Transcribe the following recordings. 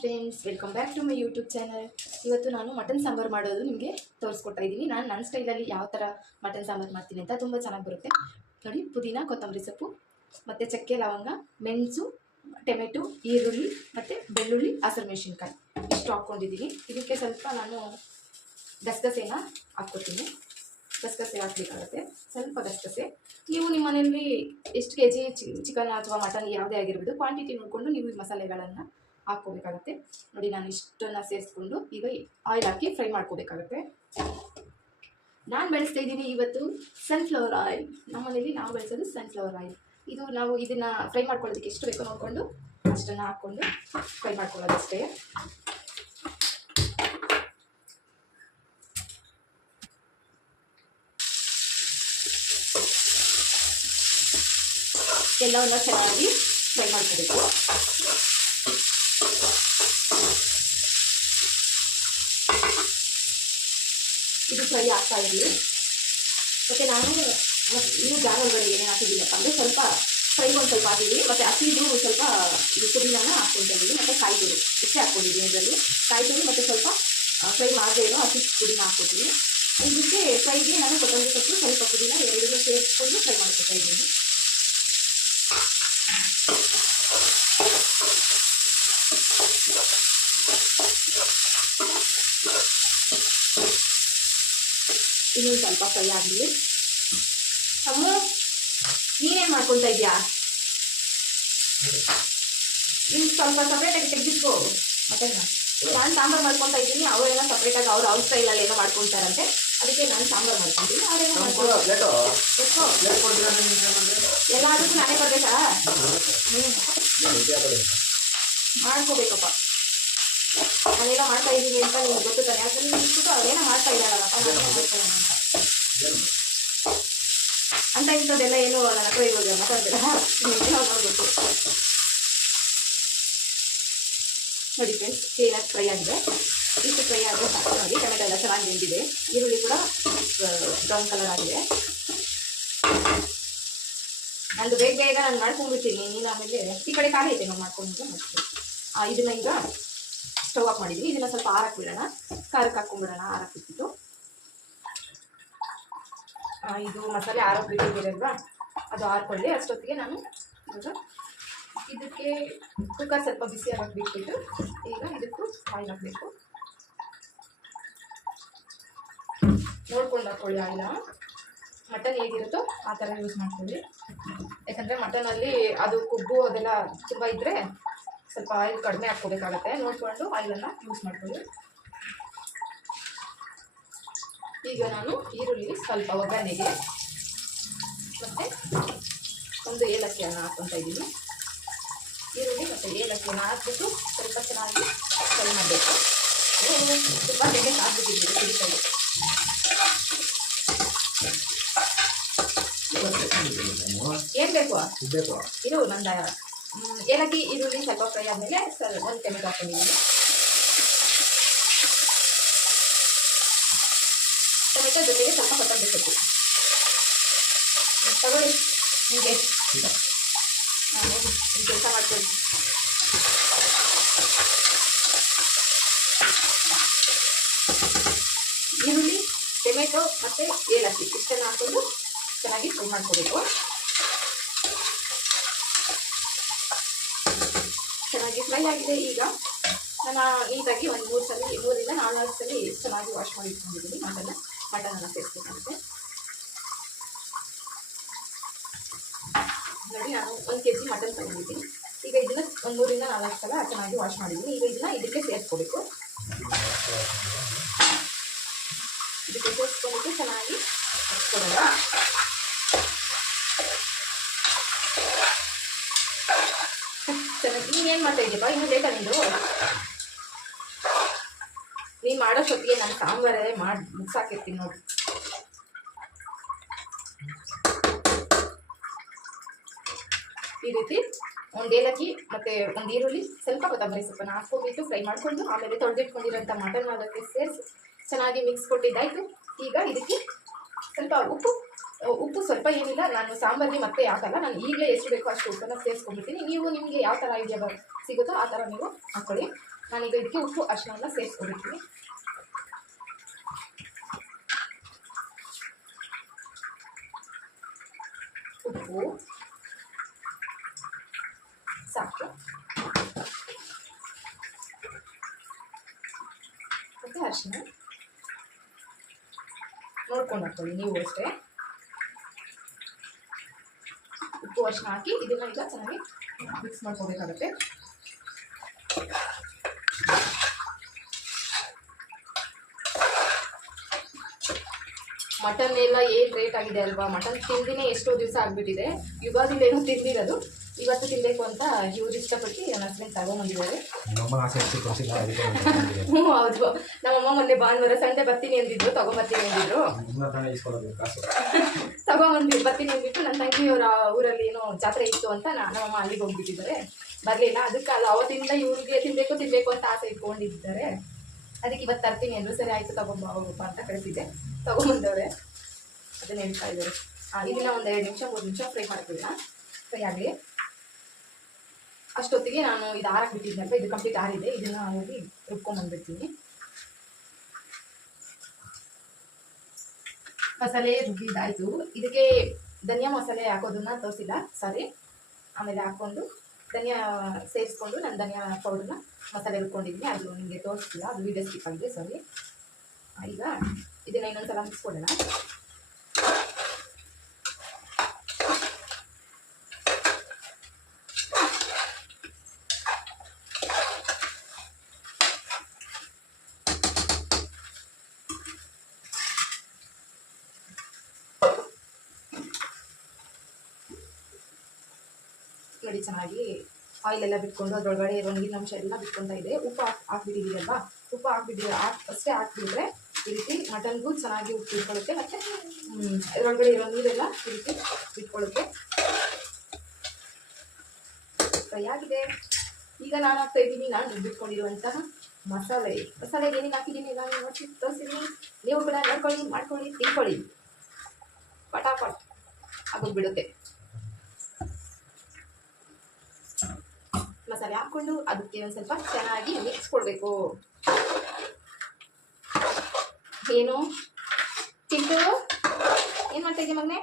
Friends, welcome back to my YouTube channel. ಇವತ್ತು ನಾನು mutton sambar ಮಾಡೋದು ನಿಮಗೆ ತೋರಿಸ್ಕೊಡ್ತಾ ಇದ್ದೀನಿ. ನಾನು ನನ್ನ ಸ್ಟೈಲಲ್ಲಿ ಯಾವ ಥರ ಮಟನ್ ಸಾಂಬಾರು ಮಾಡ್ತೀನಿ ಅಂತ ತುಂಬ ಚೆನ್ನಾಗಿ ಬರುತ್ತೆ ನೋಡಿ. ಪುದೀನ, ಕೊತ್ತಂಬರಿ ಸೊಪ್ಪು ಮತ್ತು ಚಕ್ಕೆ, ಲವಂಗ, ಮೆಣಸು, ಟೊಮೆಟೊ, ಈರುಳ್ಳಿ ಮತ್ತು ಬೆಳ್ಳುಳ್ಳಿ, ಹಸಿರು ಮೆಣಸಿನ್ಕಾಯಿ ಇಷ್ಟು ಹಾಕ್ಕೊಂಡಿದ್ದೀನಿ. ಇದಕ್ಕೆ ಸ್ವಲ್ಪ ನಾನು ಗಸಗಸೆನ ಹಾಕ್ಕೊತೀನಿ. ಗಸಗಸೆ ಹಾಕಬೇಕಾಗುತ್ತೆ, ಸ್ವಲ್ಪ ಗಸಗಸೆ. ನೀವು ನಿಮ್ಮ ಮನೆಯಲ್ಲಿ ಎಷ್ಟು ಕೆ ಜಿ ಚಿಕನ್ ಅಥವಾ ಮಟನ್ ಯಾವುದೇ ಆಗಿರ್ಬೋದು, ಕ್ವಾಂಟಿಟಿ ನೋಡಿಕೊಂಡು ನೀವು ಈ ಮಸಾಲೆಗಳನ್ನು ಹಾಕ್ಕೋಬೇಕಾಗತ್ತೆ ನೋಡಿ. ನಾನು ಇಷ್ಟನ್ನು ಸೇರಿಸ್ಕೊಂಡು ಈಗ ಆಯಿಲ್ ಹಾಕಿ ಫ್ರೈ ಮಾಡ್ಕೋಬೇಕಾಗತ್ತೆ. ನಾನು ಬಳಸ್ತಾ ಇದ್ದೀನಿ ಇವತ್ತು ಸನ್ಫ್ಲವರ್ ಆಯಿಲ್. ನಮ್ಮ ಮನೇಲಿ ನಾವು ಬಳಸೋದು ಸನ್ಫ್ಲವರ್ ಆಯಿಲ್. ಇದು ನಾವು ಇದನ್ನು ಫ್ರೈ ಮಾಡ್ಕೊಳ್ಳೋದಕ್ಕೆ ಎಷ್ಟು ಬೇಕೋ ನೋಡಿಕೊಂಡು ಅಷ್ಟನ್ನು ಹಾಕ್ಕೊಂಡು ಫ್ರೈ ಮಾಡ್ಕೊಳ್ಳೋದಷ್ಟೇ. ಎಲ್ಲವನ್ನ ಚೆನ್ನಾಗಿ ಫ್ರೈ ಮಾಡ್ಕೋಬೇಕು. ಇದು ಫ್ರೈ ಆಗ್ತಾ ಇರಲಿ. ಮತ್ತು ನಾನು ಇನ್ನೂ ಜಾಗಗಳಲ್ಲಿ ಏನೇನು ಹಾಕಿದ್ದೀನಪ್ಪ ಅಂದರೆ ಸ್ವಲ್ಪ ಫ್ರೈ ಒಂದು ಸ್ವಲ್ಪ ಹಾಕಿದ್ದೀನಿ, ಮತ್ತು ಹಸಿದು ಸ್ವಲ್ಪ ಇದು ಪುದೀನಾನ ಹಾಕ್ಕೊಳ್ತಾ ಇದ್ದೀನಿ, ಮತ್ತು ಕಾಯಿ ತುರಿ ಇಷ್ಟೇ ಹಾಕ್ಕೊಂಡಿದ್ದೀನಿ. ಇದರಲ್ಲಿ ಕಾಯಿ ತುರಿ ಮತ್ತು ಸ್ವಲ್ಪ ಫ್ರೈ ಮಾಡದೇ ಇರೋ ಹಸಿ ಪುದೀನ ಹಾಕ್ಕೊತೀನಿ. ಇದಕ್ಕೆ ಫ್ರೈಗೆ ನಾನು ಕೊತ್ತಂಬರಿ ಸೊಪ್ಪು, ಸ್ವಲ್ಪ ಪುದೀನ ಎರಡನ್ನೂ ಸೇರಿಸ್ಕೊಂಡು ಫ್ರೈ ಮಾಡ್ಕೊತಾ ಇದ್ದೀನಿ. ಇನ್ನೊಂದು ಸ್ವಲ್ಪ ಫ್ರೈ ಆಗಲಿ. ಅಮ್ಮ, ನೀನೇನು ಮಾಡ್ಕೊಳ್ತಾ ಇದೆಯಾ? ನೀನು ಸ್ವಲ್ಪ ಸಪ್ರೇಟಾಗಿ ತೆಗೆದಿಟ್ಕೋ. ಮತ್ತೆ ನಾನು ಸಾಂಬಾರು ಮಾಡ್ಕೊತಾ ಇದ್ದೀನಿ, ಅವರೆಲ್ಲ ಸಪ್ರೇಟಾಗಿ ಅವ್ರ ಸ್ಟೈಲಲ್ಲಿ ಏನೋ ಮಾಡ್ಕೊಳ್ತಾರಂತೆ. ಅದಕ್ಕೆ ನಾನು ಸಾಂಬಾರು ಮಾಡ್ಕೊತೀನಿ, ಅವರೇನೋ ಎಲ್ಲಾದ್ರೂ ನಾನೇ ಬರಬೇಕಾ? ಮಾಡ್ಕೋಬೇಕಪ್ಪ. ನಾನೆಲ್ಲ ಮಾಡ್ತಾ ಇದ್ದೀನಿ ಅಂತ ನಿಮ್ಗೆ ಗೊತ್ತು ತಾನೆ. ಯಾಕಂದ್ರೆ ನಿಂತ್ಬಿಟ್ಟು ಅದೇನೋ ಮಾಡ್ತಾ ಇದ್ದಾಳಲ್ಲಪ್ಪ, ಅಂತ ಇಂಥದ್ದೆಲ್ಲ ಏನೋ ನನ್ನ ಹತ್ರ ಇರೋದು ಮಾತಾಡ್ತೀರಾ ಏನೋ ನೋಡ್ಬೇಕು ನೋಡಿ ಫ್ರೆಂಡ್ಸ್. ಕ್ಲೀನಾಗಿ ಫ್ರೈ ಆಗಿದೆ. ಇಷ್ಟು ಫ್ರೈ ಆದರೆ ಸಾಕು ನೋಡಿ. ಟೊಮೆಟೊ ಎಲ್ಲ ಚೆನ್ನಾಗಿ ಬೆಂದಿದೆ, ಈರುಳ್ಳಿ ಕೂಡ ಬ್ರೌನ್ ಕಲರ್ ಆಗಿದೆ. ನಂದು ಬೇಗ ಬೇಗ ನಾನು ಮಾಡ್ಕೊಂಡ್ಬಿಡ್ತೀನಿ. ನೀನು ಆಮೇಲೆ ಈ ಕಡೆ ಖಾಲಿ ಐತೆ ನಾವು ಮಾಡ್ಕೊಂಡು ಮತ್ತೆ ಇದನ್ನ ಈಗ ಸ್ಟವ್ ಆಫ್ ಮಾಡಿದ್ದೀನಿ. ಇದನ್ನ ಸ್ವಲ್ಪ ಆರಾಕ್ಬಿಡೋಣ, ಖಾರಕ್ಕೆ ಹಾಕ್ಕೊಂಡ್ಬಿಡೋಣ. ಆರಾಕ್ಬಿಟ್ಟು ಇದು ಮಸಾಲೆ ಆರೋಗ್ಬಿಟ್ಟಿದ್ದೀರಲ್ವಾ, ಅದು ಆರ್ಕೊಳ್ಳಿ. ಅಷ್ಟೊತ್ತಿಗೆ ನಾನು ಇವಾಗ ಇದಕ್ಕೆ ಕುಕ್ಕರ್ ಸ್ವಲ್ಪ ಬಿಸಿ ಆಗಕ್ಕೆ ಬಿಟ್ಬಿಟ್ಟು ಈಗ ಇದಕ್ಕೂ ಆಯಿಲ್ ಹಾಕಬೇಕು. ನೋಡ್ಕೊಂಡು ಹಾಕ್ಕೊಳ್ಳಿ ಆಯಿಲ. ಮಟನ್ ಹೇಗಿರುತ್ತೋ ಆ ಥರ ಯೂಸ್ ಮಾಡ್ಕೊಳ್ಳಿ. ಯಾಕಂದರೆ ಮಟನಲ್ಲಿ ಅದು ಕೊಬ್ಬು ಅದೆಲ್ಲ ತುಂಬ ಇದ್ದರೆ ಸ್ವಲ್ಪ ಆಯಿಲ್ ಕಡಿಮೆ ಹಾಕ್ಕೋಬೇಕಾಗತ್ತೆ. ನೋಡಿಕೊಂಡು ಆಯಿಲನ್ನು ಯೂಸ್ ಮಾಡ್ಕೊಳ್ಳಿ. ಈಗ ನಾನು ಈರುಳ್ಳಿ ಸ್ವಲ್ಪ ಒಗ್ಗರಣೆಗೆ ಮತ್ತು ಒಂದು ಏಲಕ್ಕಿಯನ್ನು ಹಾಕ್ಕೊತಾ ಇದ್ದೀನಿ. ಈರುಳ್ಳಿ ಮತ್ತು ಏಲಕ್ಕಿಯನ್ನು ಹಾಕ್ಬಿಟ್ಟು ಸ್ವಲ್ಪ ಚೆನ್ನಾಗಿ ಫ್ರೈ ಮಾಡಬೇಕು. ತುಂಬ ಎಣ್ಣೆ ಹಾಕ್ಬಿಟ್ಟಿದ್ದೀವಿ ಕುಡಿಸಲು. ಏನು ಬೇಕು ಇದು ನಂದ ಏಲಕ್ಕಿ ಈರುಳ್ಳಿ ಸ್ವಲ್ಪ ಫ್ರೈ ಆದಮೇಲೆ ಒಂದು ಟೊಮೆಟೊ ಹಾಕ್ಕೊಂಡಿದ್ದೀನಿ. ಟೊಮೆಟೊ ಜೊತೆಗೆ ಸ್ವಲ್ಪ ಕೊತ್ತಂಬರಿ ಸೊಪ್ಪು ತಗೊಳ್ಳಿ. ನಿಮಗೆ ನಾನು ಕೆಲಸ ಮಾಡ್ತೀನಿ. ಈರುಳ್ಳಿ, ಟೊಮೆಟೊ ಮತ್ತು ಏಲಕ್ಕಿ ಇಷ್ಟನ್ನು ಹಾಕ್ಕೊಂಡು ಚೆನ್ನಾಗಿ ಫ್ರೈ ಮಾಡ್ಕೋಬೇಕು. ಚೆನ್ನಾಗಿ ಫ್ರೈ ಆಗಿದೆ. ಈಗ ನಾನು ನೀಟಾಗಿ ಒಂದು 3ರಿಂದ 4 ಸಲ ಚೆನ್ನಾಗಿ ವಾಶ್ ಮಾಡಿ ಇಟ್ಕೊಂಡಿದ್ದೀನಿ. ಮಟನನ್ನು ಸೇರಿಸ್ಬೇಕಾಗುತ್ತೆ ನೋಡಿ. ನಾನು 1 kg ಮಟನ್ ತಗೊಂಡಿದ್ದೀನಿ. ಈಗ ಇದನ್ನು ಒಂದು 3ರಿಂದ 4 ಸಲ ಚೆನ್ನಾಗಿ ವಾಶ್ ಮಾಡಿದ್ದೀನಿ. ಈಗ ಇದನ್ನು ಇದಕ್ಕೆ ಸೇರಿಸ್ಕೋಬೇಕು. ಇದಕ್ಕೆ ಸೇರಿಸ್ಕೊಂಡ್ಬಿಟ್ಟು ಚೆನ್ನಾಗಿ ಹಚ್ಕೊಡೋಣ. ಚೆನ್ನಾಗಿ ನೀನೇನು ಮಾಡ್ತಾ ಇದ್ದೀಯಪ್ಪ? ಇನ್ನೂ ಲೇಟಾ ನಿಂದು? ನೀನು ಮಾಡೋಷ್ಟೊತ್ತಿಗೆ ನಾನು ಸಾಂಬಾರೇ ಮಾಡಿ ಮುಗಿಸಾಕಿರ್ತೀನಿ ನೋಡಿ. ಈ ರೀತಿ ಒಂದು ಏಲಕ್ಕಿ ಮತ್ತು ಒಂದು ಈರುಳ್ಳಿ, ಸ್ವಲ್ಪ ಕೊತ್ತಂಬರಿ ಸೊಪ್ಪನ್ನು ಹಾಕ್ಕೊಂಡ್ಬಿಟ್ಟು ಫ್ರೈ ಮಾಡಿಕೊಂಡು ಆಮೇಲೆ ತೊಳೆದಿಟ್ಕೊಂಡಿರೋಂಥ ಮಟನ್ ಅದಕ್ಕೆ ಸೇರಿಸಿ ಚೆನ್ನಾಗಿ ಮಿಕ್ಸ್ ಕೊಟ್ಟಿದ್ದಾಯಿತು. ಈಗ ಇದಕ್ಕೆ ಸ್ವಲ್ಪ ಉಪ್ಪು ಸ್ವಲ್ಪ ಏನಿಲ್ಲ, ನಾನು ಸಾಂಬಾರಿಗೆ ಮತ್ತೆ ಹಾಕಲ್ಲ. ನಾನು ಈಗಲೇ ಎಷ್ಟು ಬೇಕೋ ಅಷ್ಟು ಉಪ್ಪನ್ನು ಸೇರಿಸ್ಕೊಂಡ್ಬಿಡ್ತೀನಿ. ನೀವು ನಿಮಗೆ ಯಾವ ಥರ ಐಡಿಯಾ ಸಿಗುತ್ತೋ ಆ ಥರ ನೀವು ಹಾಕ್ಕೊಳ್ಳಿ. ನಾನೀಗ ಇದಕ್ಕೆ ಉಪ್ಪು ಅರಿಶಿನ ಎಲ್ಲ ಸೇರಿಸ್ಕೊಳ್ತೀನಿ. ಉಪ್ಪು ಸಾಕು, ಮತ್ತು ಅರಿಶಿನ ನೋಡ್ಕೊಂಡು ಹಾಕ್ಕೊಳ್ಳಿ ನೀವು ಅಷ್ಟೇ. ಉಪ್ಪು ಅರಿಶಿನ ಹಾಕಿ ಇದನ್ನ ಈಗ ಚೆನ್ನಾಗಿ ಮಿಕ್ಸ್ ಮಾಡ್ಕೋಬೇಕಾಗುತ್ತೆ. ಮಟನ್ ಎಲ್ಲ ಏನು ರೇಟ್ ಆಗಿದೆ ಅಲ್ವಾ, ಮಟನ್ ತಿಂದಿನೇ ಎಷ್ಟೋ ದಿವಸ ಆಗಿಬಿಟ್ಟಿದೆ. ಯುಗಾದಿಲೇನೋ ತಿಂದಿರೋದು, ಇವತ್ತು ತಿನ್ನಬೇಕು ಅಂತ ಇವ್ರು ಇಷ್ಟಪಟ್ಟು ನನ್ನ ಹಸ್ಬೆಂಡ್ ತಗೊಂಬಂದಿದ್ದಾರೆ. ಹ್ಞೂ ಹೌದು, ನಮ್ಮಮ್ಮ ಮೊನ್ನೆ ಭಾನುವಾರ ಸಂಡೆ ಬರ್ತೀನಿ ಅಂದಿದ್ರು, ತಗೊಂಬರ್ತೀನಿ ಅಂದಿದ್ರು. ಬರ್ತೀನಿ ಅಂದ್ಬಿಟ್ಟು ನನ್ನ ತಂಗಿಯವರ ಊರಲ್ಲಿ ಏನೋ ಜಾತ್ರೆ ಇತ್ತು ಅಂತ ನಮ್ಮಮ್ಮ ಅಲ್ಲಿಗೆ ಹೋಗ್ಬಿಟ್ಟಿದ್ದಾರೆ, ಬರಲಿಲ್ಲ. ಅದಕ್ಕೆ ಅದು ಅವತ್ತಿಂದ ಇವ್ರಿಗೆ ತಿನ್ನಬೇಕು ಅಂತ ಆಸೆ ಇಟ್ಕೊಂಡಿದ್ದಾರೆ. ಅದಕ್ಕೆ ಇವತ್ತು ತರ್ತೀನಿ ಅಂದರು. ಸರಿ ಆಯಿತು ಹೋಗಪ್ಪ ಅಂತ ಕಳಿಸಿದ್ದೆ, ತೊಗೊಂಬಂದವ್ರೆ. ಅದನ್ನ ಹೇಳ್ತಾ ಇದ್ದಾರೆ. ಇದನ್ನ ಒಂದು 2 ನಿಮಿಷ 3 ನಿಮಿಷ ಫ್ರೈ ಮಾಡ್ಕೊಳ್ಳೋಣ. ಫ್ರೈ ಆಗಲಿ ಅಷ್ಟೊತ್ತಿಗೆ ನಾನು ಇದು ಆರಕ್ಕೆ ಬಿಟ್ಟಿದ್ನಲ್ವ, ಇದು ಕಂಪ್ಲೀಟ್ ಆರಿದೆ. ಇದನ್ನು ಹೋಗಿ ರುಬ್ಕೊಂಡ್ಬಂದ್ಬಿಡ್ತೀನಿ. ಮಸಾಲೆ ರುಬ್ಬಿದ್ದಾಯಿತು. ಇದಕ್ಕೆ ಧನಿಯಾ ಮಸಾಲೆ ಹಾಕೋದನ್ನ ತೋರಿಸಿಲ್ಲ, ಸಾರಿ. ಆಮೇಲೆ ಹಾಕ್ಕೊಂಡು ಧನಿಯಾ ಸೇರಿಸ್ಕೊಂಡು ನಾನು ಧನಿಯಾ ಪೌಡ್ರನ್ನ ಮಸಾಲೆ ರುಬ್ಕೊಂಡಿದ್ದೀನಿ. ಅದು ನಿಮಗೆ ತೋರಿಸ್ತಿಲ್ಲ, ಅದು ವೀಡಿಯೋ ಸ್ಕಿಪ್ ಆಗಿದೆ, ಸಾರಿ. ಈಗ ಇದನ್ನ ಇನ್ನೊಂದ್ಸಲ ಮಿಕ್ಸ್ ಕೊಡೋಣ. ನೋಡಿ ಚೆನ್ನಾಗಿ ಆಯಿಲ್ ಎಲ್ಲ ಬಿಟ್ಕೊಂಡು ಅದರೊಳಗಡೆ ಇರೋ ನೀರಿನ ಅಂಶ ಎಲ್ಲ ಬಿಟ್ಕೊತಾ ಇದೆ. ಉಪ್ಪು ಹಾಕ್ಬಿಟ್ಟಿದ್ದೀರಲ್ವಾ, ಉಪ್ಪು ಅಷ್ಟೇ ಹಾಕ್ಬಿಟ್ರೆ ಈ ರೀತಿ ಮಟನ್ಗೂ ಚೆನ್ನಾಗಿ ಉಪ್ಪು ಇಟ್ಕೊಳ್ಳುತ್ತೆ, ಮತ್ತು ಇದರೊಳಗಡೆ ಇರೋ ನೀರೆಲ್ಲ ಈ ರೀತಿ ಇಟ್ಕೊಳ್ಳುತ್ತೆ. ಫ್ರೈ ಆಗಿದೆ. ಈಗ ನಾನು ಹಾಕ್ತಾ ಇದ್ದೀನಿ ನಾನು ರುಬ್ಬಿಟ್ಕೊಂಡಿರುವಂತಹ ಮಸಾಲೆಗೆ ಏನೇನು ಹಾಕಿದ್ದೀನಿ ನಾನು ನೋಡಿ ತೋರಿಸಿದ್ದೀನಿ. ನೀವು ಕೂಡ ನೋಡ್ಕೊಳ್ಳಿ, ಮಾಡ್ಕೊಳ್ಳಿ, ತಿನ್ಕೊಳ್ಳಿ, ಪಟಾಪಟ್ ಆಗೋಗ್ಬಿಡುತ್ತೆ. ಮಸಾಲೆ ಹಾಕ್ಕೊಂಡು ಅದಕ್ಕೆ ಒಂದು ಸ್ವಲ್ಪ ಚೆನ್ನಾಗಿ ಮಿಕ್ಸ್ ಕೊಡಬೇಕು. ಏನು ಚಿಂಟು ಏನು ಮಾಡ್ತಾ ಇದೆಯಾ ಮಗನೇ?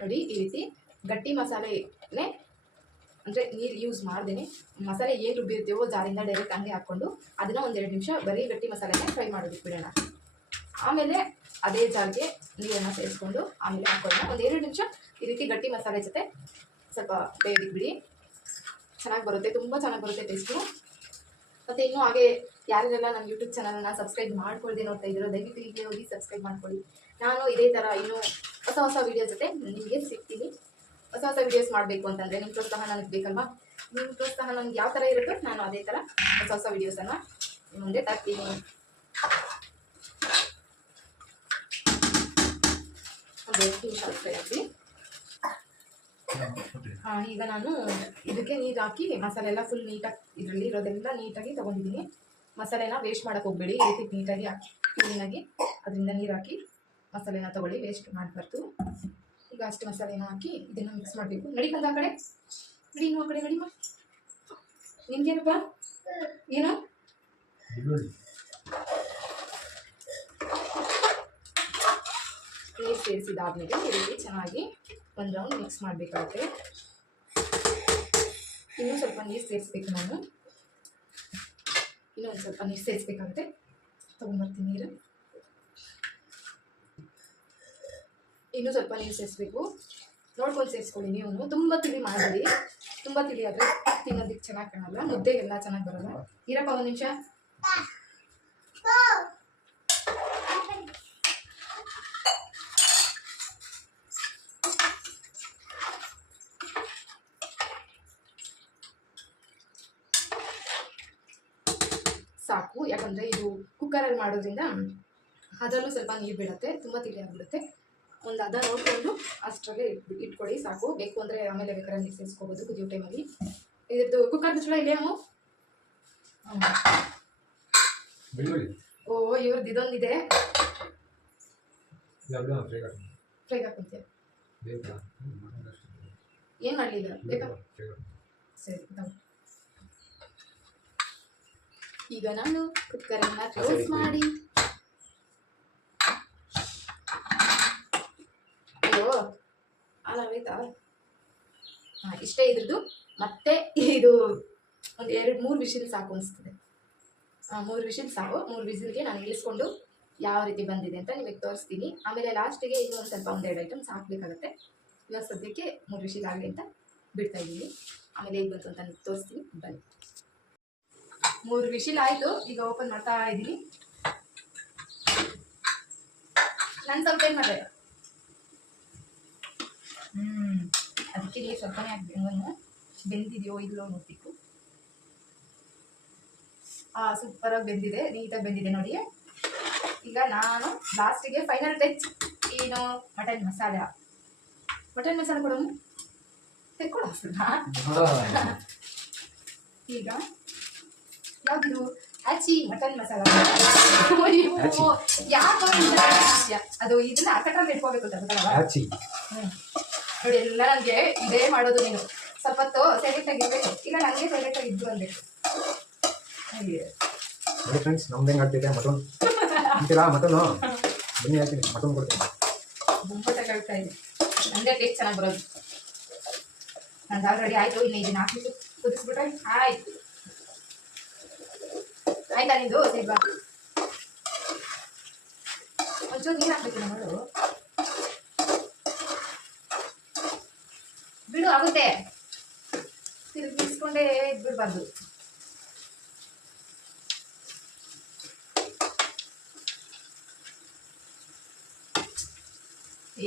ನೋಡಿ ಈ ರೀತಿ ಗಟ್ಟಿ ಮಸಾಲೆನೇ, ಅಂದರೆ ನೀರು ಯೂಸ್ ಮಾಡ್ದೇನೆ ಮಸಾಲೆ ಏನು ರುಬ್ಬಿರ್ತೀವೋ ಜಾರಿಂದ ಡೈರೆಕ್ಟ್ ಹಂಗೆ ಹಾಕ್ಕೊಂಡು ಅದನ್ನು ಒಂದು 2 ನಿಮಿಷ ಬರೀ ಗಟ್ಟಿ ಮಸಾಲೆನೇ ಫ್ರೈ ಮಾಡೋದಕ್ಕೆ ಬಿಡೋಣ. ಆಮೇಲೆ ಅದೇ ಜಾರಿಗೆ ನೀರನ್ನು ಸೇರಿಸ್ಕೊಂಡು ಆಮೇಲೆ ಹಾಕೊಳ್ಳೋಣ. ಒಂದು 2 ನಿಮಿಷ ಈ ರೀತಿ ಗಟ್ಟಿ ಮಸಾಲೆ ಜೊತೆ ಸ್ವಲ್ಪ ಬೇಯೋದಕ್ಕೆ ಬಿಡಿ. ಚೆನ್ನಾಗಿ ಬರುತ್ತೆ, ತುಂಬ ಚೆನ್ನಾಗಿ ಬರುತ್ತೆ ಟೇಸ್ಟು. ಮತ್ತು ಇನ್ನೂ ಹಾಗೆ ಯಾರೆಲ್ಲ ನನ್ನ ಯೂಟ್ಯೂಬ್ ಚಾನಲನ್ನು ಸಬ್ಸ್ಕ್ರೈಬ್ ಮಾಡ್ಕೊಳ್ದೆ ನೋಡ್ತಾ ಇದ್ದೀರೋ ದಯವಿಟ್ಟು ಈಗಲೇ ಹೋಗಿ ಸಬ್ಸ್ಕ್ರೈಬ್ ಮಾಡ್ಕೊಳ್ಳಿ. ನಾನು ಇದೇ ಥರ ಇನ್ನೂ ಹೊಸ ವೀಡಿಯೋ ಜೊತೆ ನಿಮಗೆ ಸಿಗ್ತೀನಿ. ಹೊಸ ವೀಡಿಯೋಸ್ ಮಾಡಬೇಕು ಅಂತಂದರೆ ನಿಮ್ಮ ಪ್ರೋತ್ಸಾಹ ನನಗೆ ಬೇಕಲ್ವಾ? ನಿಮ್ಮ ಪ್ರೋತ್ಸಾಹ ನನಗೆ ಯಾವ ಥರ ಇರುತ್ತೋ ನಾನು ಅದೇ ಥರ ಹೊಸ ವೀಡಿಯೋಸನ್ನು ಮುಂದೆ ತರ್ತೀನಿ. ಒಂದು 2 ನಿಮಿಷ ಫ್ರೈ ಆಗ್ತೀನಿ. ಈಗ ನಾನು ಇದಕ್ಕೆ ನೀರು ಹಾಕಿ ಮಸಾಲೆ ಎಲ್ಲ ಫುಲ್ ನೀಟಾಗಿ ಇದರಲ್ಲಿ ಇರೋದೆಲ್ಲ ನೀಟಾಗಿ ತೊಗೊಂಡಿದ್ದೀನಿ. ಮಸಾಲೆನ ವೇಸ್ಟ್ ಮಾಡೋಕ್ಕೆ ಹೋಗಬೇಡಿ, ಈ ರೀತಿ ನೀಟಾಗಿ ಹಾಕಿ ಕ್ಲೀನಾಗಿ ಅದರಿಂದ ನೀರು ಹಾಕಿ ಮಸಾಲೆನ ತೊಗೊಳ್ಳಿ, ವೇಸ್ಟ್ ಮಾಡಬಾರ್ದು. ಈಗ ಅಷ್ಟು ಮಸಾಲೆನ ಹಾಕಿ ಇದನ್ನು ಮಿಕ್ಸ್ ಮಾಡಬೇಕು. ನಡಿಕಂದ ಆ ಕಡೆ ನಡಿ, ಇನ್ನೂ ಆ ಕಡೆ ನಡಿಮ್ಮ. ನಿಮ್ಗೇನಪ್ಪ ಏನು? ನೀರು ಸೇರಿಸಿದಾದ್ಮೇಲೆ ಈ ರೀತಿ ಚೆನ್ನಾಗಿ ಒಂದು ರೌಂಡ್ ಮಿಕ್ಸ್ ಮಾಡಬೇಕಾಗುತ್ತೆ. ಇನ್ನೂ ಸ್ವಲ್ಪ ನೀರು ಸೇರಿಸ್ಬೇಕು, ನಾನು ಇನ್ನೂ ಒಂದು ಸ್ವಲ್ಪ ನೀರು ಸೇರಿಸ್ಬೇಕಾಗುತ್ತೆ. ತೊಗೊಂಬರ್ತೀನಿ ನೀರು. ಇನ್ನೂ ಸ್ವಲ್ಪ ನೀರು ಸೇರಿಸ್ಬೇಕು, ನೋಡ್ಕೊಂಡು ಸೇರಿಸ್ಕೊಳ್ಳಿ. ನೀವು ತುಂಬ ತಿಳಿ ಮಾಡಬೇಡಿ, ತುಂಬ ತಿಳಿ ಆದರೆ ತಿನ್ನೋದಕ್ಕೆ ಚೆನ್ನಾಗಿ ಕಾಣಲ್ಲ, ಮುದ್ದೆಗೆಲ್ಲ ಚೆನ್ನಾಗಿ ಬರೋಲ್ಲ. ಇರಪ್ಪ ಒಂದು ನಿಮಿಷ. ಸಾಕು, ಯಾಕಂದರೆ ಇದು ಕುಕ್ಕರಲ್ಲಿ ಮಾಡೋದ್ರಿಂದ ಅದರಲ್ಲೂ ಸ್ವಲ್ಪ ನೀರು ಬಿಡುತ್ತೆ, ತುಂಬ ತಿಳಿ ಆಗಿಬಿಡುತ್ತೆ. ಒಂದು ಅದ ನೋಡಿಕೊಂಡು ಅಷ್ಟರಲ್ಲೇ ಇಟ್ಕೊಳ್ಳಿ ಸಾಕು. ಬೇಕು ಅಂದರೆ ಆಮೇಲೆ ಬೇಕಾದ್ರೆ ನೀರು ಸೇರಿಸ್ಕೋಬೋದು ಕುದಿಯೋ ಟೈಮಲ್ಲಿ. ಇದ್ರದ್ದು ಕುಕ್ಕರ್ ಮುಚ್ಚಳ ಇಲ್ಲೇನು? ಓ ಇವ್ರದ್ದು ಇದೊಂದಿದೆ, ಫ್ರೈಗೆ ಹಾಕೊಂತೀಯ? ಏನು ಮಾಡಲಿಲ್ಲ ಬೇಕಾ? ಸರಿ ಈಗ ನಾನು ಕುಕ್ಕರನ್ನ ಕ್ಲೋಸ್ ಮಾಡಿ, ಅಯ್ಯೋ ಆಯ್ತಾ, ಇಷ್ಟೇ ಇದ್ರದ್ದು. ಮತ್ತೆ ಇದು ಒಂದು 2-3 ವಿಷಿಲ್ ಸಾಕು ಅನಿಸ್ತದೆ. 3 ವಿಷಿಲ್ ಸಾಕು. 3 ವಿಸಿಲ್ಗೆ ನಾನು ಇಳಿಸ್ಕೊಂಡು ಯಾವ ರೀತಿ ಬಂದಿದೆ ಅಂತ ನಿಮಗೆ ತೋರಿಸ್ತೀನಿ. ಆಮೇಲೆ ಲಾಸ್ಟಿಗೆ ಇನ್ನೂ ಒಂದು ಸ್ವಲ್ಪ 1-2 ಐಟಮ್ಸ್ ಹಾಕಬೇಕಾಗುತ್ತೆ. ಇವಾಗ ಸದ್ಯಕ್ಕೆ 3 ವಿಷಿಲ್ ಆಗಲಿ ಅಂತ ಬಿಡ್ತಾ ಇದ್ದೀನಿ. ಆಮೇಲೆ ಹೇಗೆ ಬಂತು ಅಂತ ತೋರಿಸ್ತೀನಿ, ಬನ್ನಿ. 3 ವಿಷಿಲ್ ಆಯಿತು. ಈಗ ಓಪನ್ ಮಾಡ್ತಾ ಇದ್ದೀನಿ. ನಾನು ಸ್ವಲ್ಪ ಏನು ಮಾಡಿದೆ, ಅದಕ್ಕೆ ನೀರು ಸ್ವಲ್ಪನೇ ಹಾಕ್ಬೇಕು. ಬೆಂದಿದೆಯೋ ಇಲ್ಲೋ ನೋಡ್ಬೇಕು. ಸೂಪರಾಗಿ ಬೆಂದಿದೆ, ನೀಟಾಗಿ ಬೆಂದಿದೆ ನೋಡಿ. ಈಗ ನಾನು ಲಾಸ್ಟಿಗೆ ಫೈನಲ್ ಟಚ್ ಏನು ಮಟನ್ ಮಸಾಲೆ ಕೊಡೋಣ ತೆಕ್ಕೊಳ. ಈಗ ಯಾವ್ದಿದು ಆಚಿ ಮಟನ್ ಮಸಾಲ. ಯಾಕೆ ಅದು ಇದನ್ನ ಅಕಟ್ರಲ್ಲಿ ಇಟ್ಕೋಬೇಕು ನೋಡಿ. ಎಲ್ಲ ನನಗೆ ಇದೇ ಮಾಡೋದು. ನೀನು ಸ್ವಲ್ಪ ಹೊತ್ತು ಸೈಲೆಂಟ್ ಆಗಿರ್ಬೇಕು, ಇಲ್ಲ ನನಗೆ ಸೈಲೆಂಟ್ ಆಗಿ ಇದ್ದು ಅಂದ್ಬೇಕು. ನೋಡಿ ಫ್ರೆಂಡ್ಸ್, ನಮ್ದು ಹೆಂಗೆ ಆಗ್ತಿದೆ ಮಟನ್ ಅಂತೀರಾ? ಮಟನು ಬನ್ನಿ ಹಾಕ್ತೀನಿ, ಮಟನ್ ಕೊಡ್ತೀನಿ. ಗುಂಪಟ್ಟಾಗಿ ಆಗ್ತಾ ಇದೆ, ನನ್ನದೇ ಟೇಸ್ಟ್ ಚೆನ್ನಾಗಿ ಬರೋದು. ನಂದು ಆಲ್ರೆಡಿ ಆಯಿತು. ಇನ್ನು ಇದನ್ನ ಹಾಕಿಟ್ಟು ಕುದಿಸ್ಬಿಟ್ರೆ ಆಯ್ತು. ಆಯ್ತಾ ನಿಂದು? ಸೇಬಾ ಒಂಚೂರು ನೀರು ಹಾಕ್ಬೇಕು ನೋಡು. ಬಿಡು, ಆಗುತ್ತೆ. ತಿರುಗಿಸ್ಕೊಂಡೇ ಬಿಡಬಾರ್ದು.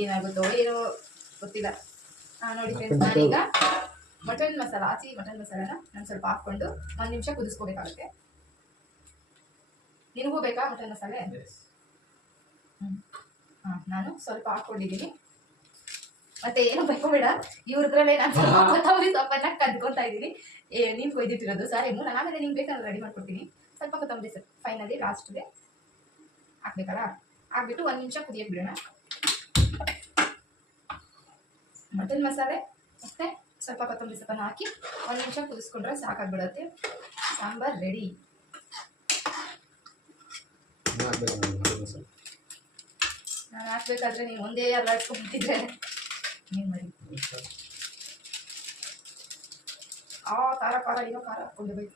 ಏನಾಗುತ್ತೋ ಏನೋ ಗೊತ್ತಿಲ್ಲ. ನೋಡಿ ಫ್ರೆಂಡ್ಸ್, ನಾನೀಗ ಮಟನ್ ಮಸಾಲ, ಆಚಿ ಮಟನ್ ಮಸಾಲನ ನಾನು ಸ್ವಲ್ಪ ಹಾಕ್ಕೊಂಡು 1 ನಿಮಿಷ ಕುದಿಸ್ಕೋಬೇಕಾಗುತ್ತೆ. ನಿನಗೂ ಬೇಕಾ ಮಟನ್ ಮಸಾಲೆ? ನಾನು ಸ್ವಲ್ಪ ಹಾಕ್ಕೊಂಡಿದ್ದೀನಿ. ಮತ್ತೆ ಏನೋ ಬೇಡ, ಇವ್ರದ್ರಲ್ಲೇ ನಾನು ಸ್ವಲ್ಪ ಕೊತ್ತಂಬರಿ ಸೊಪ್ಪನ್ನ ಕದ್ಕೊತಾ ಇದ್ದೀನಿ. ನೀನು ಕೊಯ್ದಿಟ್ಟಿರೋದು ಸಾರೇನು, ನಾನು ಆಮೇಲೆ ನಿಂಗೆ ಬೇಕಾದ್ರೆ ರೆಡಿ ಮಾಡ್ಕೊಡ್ತೀನಿ. ಸ್ವಲ್ಪ ಕೊತ್ತಂಬರಿ ಸೊಪ್ಪು ಫೈನಲಿ ಲಾಸ್ಟ್ಗೆ ಹಾಕ್ಬೇಕಲ್ಲ. ಹಾಕ್ಬಿಟ್ಟು 1 ನಿಮಿಷ ಕುದಿಯಕ್ಕೆ ಬಿಡೋಣ. ಮಟನ್ ಮಸಾಲೆ ಮತ್ತೆ ಸ್ವಲ್ಪ ಕೊತ್ತಂಬರಿ ಸೊಪ್ಪನ್ನು ಹಾಕಿ 1 ನಿಮಿಷ ಕುದಿಸ್ಕೊಂಡ್ರೆ ಸಾಕಾಗ್ಬಿಡುತ್ತೆ. ಸಾಂಬಾರ್ ರೆಡಿ. ನಾನು ಹಾಕ್ಬೇಕಾದ್ರೆ ನೀನು ಒಂದೇ ಅಲ್ಲಾಡ್ಸ್ಕೊಂಡ್ಬಿಟ್ಟಿದ್ರೆ ಏನು ಮಾಡಿ. ಖಾರ ಏನೋ ಖಾರ ಹಾಕ್ಕೊಂಡು ಬೇಕು.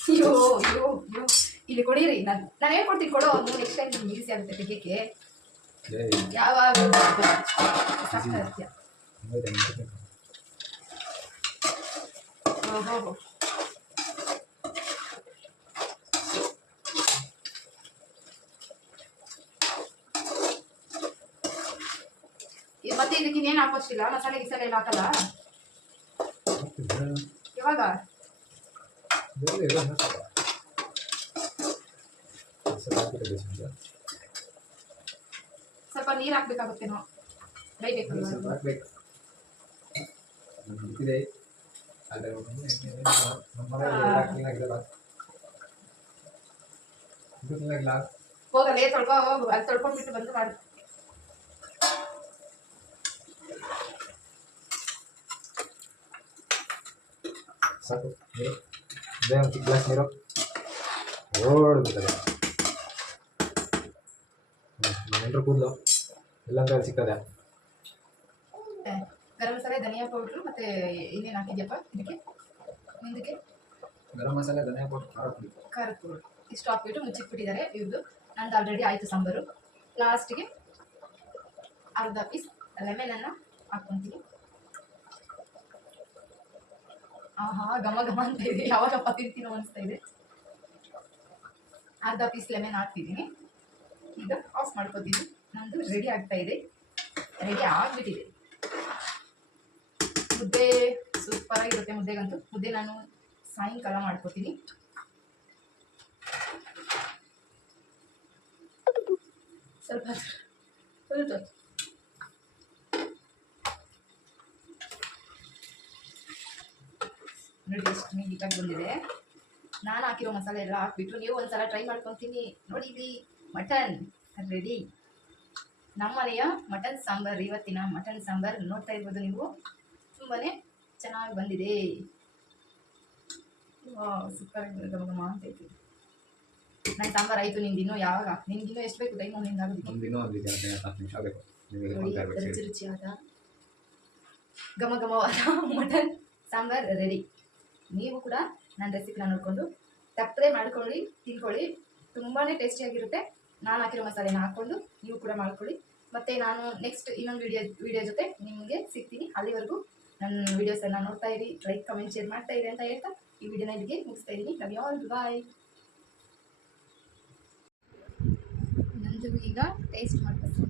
ಅಯ್ಯೋ ಅಯ್ಯೋ ಅಯ್ಯೋ, ಇಲ್ಲಿ ಕೊಡಿರಿ. ನಾನು ಹೇಳ್ಕೊಡ್ತೀನಿ, ಕೊಡೋ. ನೆಕ್ಸ್ಟ್ ಟೈಮ್ ನಿಮ್ಗೆ ಈಸಿ ಆಗುತ್ತೆ ತೆಗಿಯಕ್ಕೆ. ಯಾವಾಗ ಸಾಕ್ತಾ ಓಹೋ. ಮತ್ತೆ ಇದಕ್ಕೆ ಇನ್ನೇನು ಹಾಕೋಷ್ಟಿಲ್ಲ, ಮಸಾಲೆ ಗಿಸಾಲೆ ಎಲ್ಲ ಹಾಕಲ್ಲ. ಯಾವಾಗ ಸ್ವಲ್ಪ ನೀರು ಹಾಕ್ಬೇಕಾಗುತ್ತೇನೋ, ಬೇಯಬೇಕು. ಹೋಗಲೇ ತೊಳ್ಕೊ, ಹೋಗು. ಅಲ್ಲಿ ತೊಳ್ಕೊಂಡ್ಬಿಟ್ಟು ಬಂದು ಮಾಡು. ಸಾಕು ನೀರು, ಇದೇ ಒಂದು ಚಿಕ್ಕ ಗ್ಲಾಸ್ ನೀರು ಓಡ್ಬಿಡ್ತದೆ. ನೆಂಟರು ಕೂದಲು ಎಲ್ಲಂದ್ರೆ ಅಲ್ಲಿ ಸಿಗ್ತದೆ. ಗರಂ ಮಸಾಲೆ, ಧನಿಯಾ ಪೌಡ್ರು, ಮತ್ತೆ ಇನ್ನೇನು ಹಾಕಿದ್ಯಪ್ಪ ಇದಕ್ಕೆ? ಮುಂದಕ್ಕೆ ಗರಂ ಮಸಾಲೆ, ಧನಿಯಾ ಪೌಡ್ರು, ಖಾರದ ಪೌಡ್ರು ಇಷ್ಟು ಹಾಕ್ಬಿಟ್ಟು ಮುಚ್ಚಿಟ್ಬಿಟ್ಟಿದ್ದಾರೆ ಇವ್ರದ್ದು. ನಂದು ಆಲ್ರೆಡಿ ಆಯಿತು ಸಾಂಬಾರು. ಲಾಸ್ಟಿಗೆ ಅರ್ಧ ಪೀಸ್ ಲೆಮನನ್ನು ಹಾಕ್ಕೊತೀನಿ. ಘಮ ಘಮ ಅಂತ ಇದೆ, ಯಾವಾಗಪ್ಪ ತಿಂತೀನೋ ಅನಿಸ್ತಾ ಇದೆ. ಅರ್ಧ ಪೀಸ್ ಲೆಮನ್ ಹಾಕ್ತಿದ್ದೀನಿ. ಈಗ ಆಫ್ ಮಾಡ್ಕೊತೀನಿ. ನಂದು ರೆಡಿ ಆಗ್ತಾ ಇದೆ, ರೆಡಿ ಆಗಿಬಿಟ್ಟಿದೆ. ಮುದ್ದೆ ಸೂಪರಾಗಿರುತ್ತೆ. ಮುದ್ದೆಗಂತೂ ಮುದ್ದೆ ನಾನು ಸಾಯಂಕಾಲ ಮಾಡ್ಕೊತೀನಿ. ಸ್ವಲ್ಪ ನೋಡಿ ಎಷ್ಟು ನೀಟಾಗಿ ಬಂದಿದೆ. ನಾನು ಹಾಕಿರೋ ಮಸಾಲೆ ಎಲ್ಲ ಹಾಕ್ಬಿಟ್ಟು ನೀವು ಒಂದ್ಸಲ ಟ್ರೈ ಮಾಡ್ಕೊತೀನಿ ನೋಡಿ. ಇಲ್ಲಿ ಮಟನ್ ರೆಡಿ. ನಮ್ಮನೆಯ ಮಟನ್ ಸಾಂಬಾರ್, ಇವತ್ತಿನ ಮಟನ್ ಸಾಂಬಾರ್ ನೋಡ್ತಾ ಇರ್ಬೋದು ನೀವು. ತುಂಬಾ ಚೆನ್ನಾಗಿ ಬಂದಿದೆ. ಸೂಪರ್ ಆಗಿದೆ ಗಮ ಗಮ ಅಂತೈತಿ. ನನ್ನ ಸಾಂಬಾರು ಆಯಿತು, ನಿಂದಿನ್ನೂ ಯಾವಾಗ? ನಿನ್ಗಿನ್ನೂ ಎಷ್ಟು ಬೇಕು ಟೈಮು ನಿಂದು ಆಗೋದಕ್ಕೆ? ಒಂದು ಇನ್ನೂ ಒಂದು 10 ನಿಮಿಷ ಬೇಕು. ನೀವು ನೋಡಿ ಹೇಳ್ಕೊಂತ ಇರ್ಬೇಕು ರುಚಿ ಸರಿ. ರುಚಿಯಾದ ಘಮ ಘಮವಾದ ಮಟನ್ ಸಾಂಬಾರ್ ರೆಡಿ. ನೀವು ಕೂಡ ನನ್ನ ರೆಸಿಪಿನ ನೋಡಿಕೊಂಡು ತಪ್ಪದೆ ಮಾಡ್ಕೊಳ್ಳಿ, ತಿನ್ಕೊಳ್ಳಿ. ತುಂಬಾ ಟೇಸ್ಟಿಯಾಗಿರುತ್ತೆ. ನಾನು ಹಾಕಿರೋ ಮಸಾಲೆನ ಹಾಕ್ಕೊಂಡು ನೀವು ಕೂಡ ಮಾಡ್ಕೊಳ್ಳಿ. ಮತ್ತು ನಾನು ನೆಕ್ಸ್ಟ್ ಇನ್ನೊಂದು ವಿಡಿಯೋ ಜೊತೆ ನಿಮಗೆ ಸಿಗ್ತೀನಿ. ಅಲ್ಲಿವರೆಗೂ ನನ್ನ ವೀಡಿಯೋಸನ್ನು ನೋಡ್ತಾ ಇರಿ, ಲೈಕ್ ಕಮೆಂಟ್ ಶೇರ್ ಮಾಡ್ತಾ ಇರಿ ಅಂತ ಹೇಳ್ತಾ ಈ ವಿಡಿಯೋನ ಇಲ್ಲಿಗೆ ಮುಗಿಸ್ತಾ ಇದ್ದೀನಿ. ಲವ್ ಯು ಆಲ್, ಬಾಯ್. ನಂದು ಈಗ ಟೇಸ್ಟ್ ಮಾಡ್ಬೇಕು.